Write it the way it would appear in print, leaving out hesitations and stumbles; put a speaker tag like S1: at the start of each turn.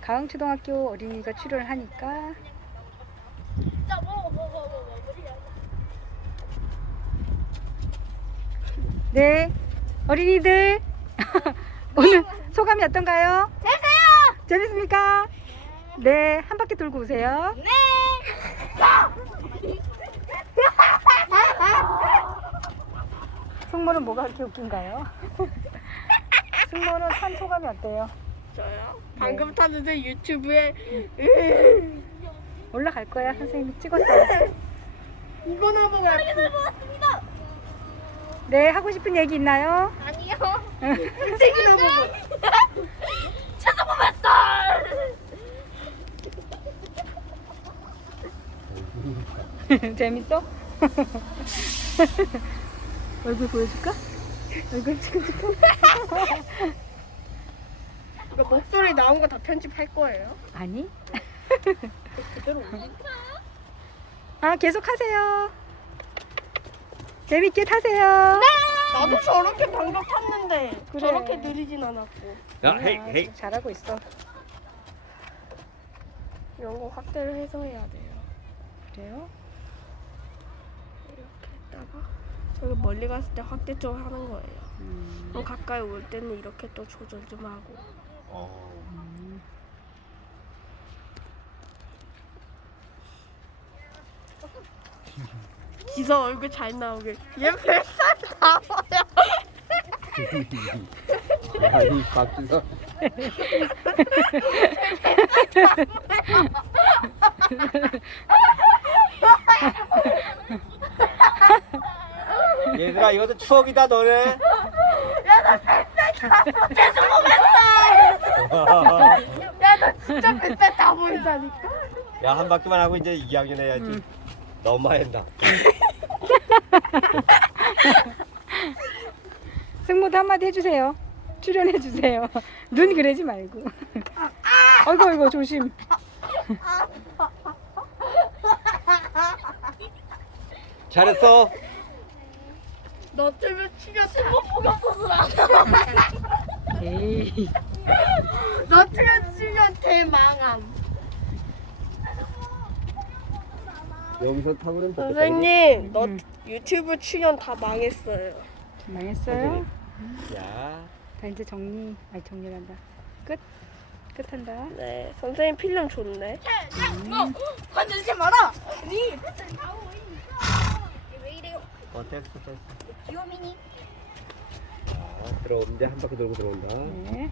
S1: 가흥초등학교 어린이가 출연을 하니까. 네, 어린이들 오늘 소감이 어떤가요?
S2: 됐어요.
S1: 재밌습니까? 네, 한 바퀴 돌고 오세요.
S2: 네.
S1: 승모는 뭐가 그렇게 웃긴가요? 승모는 탄 소감이 어때요?
S2: 저요? 방금 탔는데 유튜브에
S1: 올라갈 거야. 선생님이 찍었어요.
S2: 이거나 먹어야 먹었습니다.
S1: 네, 하고 싶은 얘기 있나요?
S2: 아니요. 땡이나 먹어. 채소 뽑았어.
S1: 재밌어? 얼굴 보여줄까? 얼굴 찍어줄까?
S2: 이거 목소리 나온 거 다 편집할 거예요?
S1: 아니?
S2: 그대로 올릴게요.
S1: 아, 계속 하세요. 재밌게 타세요.
S2: 나도 저렇게 방금 탔는데
S1: 그래.
S2: 저렇게 느리진 않았고.
S3: 야, 헤이,
S1: 아,
S3: 헤이.
S1: 지금 잘하고 있어.
S2: 이런 거 확대를 해서 해야 돼요.
S1: 그래요?
S2: 이렇게 했다가 저기 멀리 갔을 때 확대 좀 하는 거예요. 그럼 가까이 올 때는 이렇게 또 조절 좀 하고. 기서 얼굴 잘 나오게. 얘 뱃살 다 보여.
S3: 아니, 박지서. 얘들아, 이것도 추억이다, 너네.
S2: 야, 너 진짜 뱃살 다 보인다니까.
S3: 야, 한 바퀴만 하고 이제 2학년 해야지. 너무한다.
S1: 승모도 한마디 해주세요. 출연해주세요. 눈 그러지 말고. 아이고, 아이고, 조심.
S3: 잘했어.
S2: 너 때문에 치면 스포폭이 없어서
S1: 에이.
S2: 너 때문에 치면 대망함.
S3: 여기서 타고는
S2: 선생님, 너
S1: 음.
S2: 유튜브 출연 다 망했어요.
S1: 망했어요?
S3: 야,
S1: 다 이제 정리한다. 끝. 끝한다.
S2: 네, 선생님 필름 좋네.
S4: 건들지 마라. 니 뱃살 다 보이니까. 왜 이래요?
S3: 됐어.
S4: 귀요미니.
S3: 자, 들어오면 이제 한 바퀴 돌고 들어온다.
S1: 네.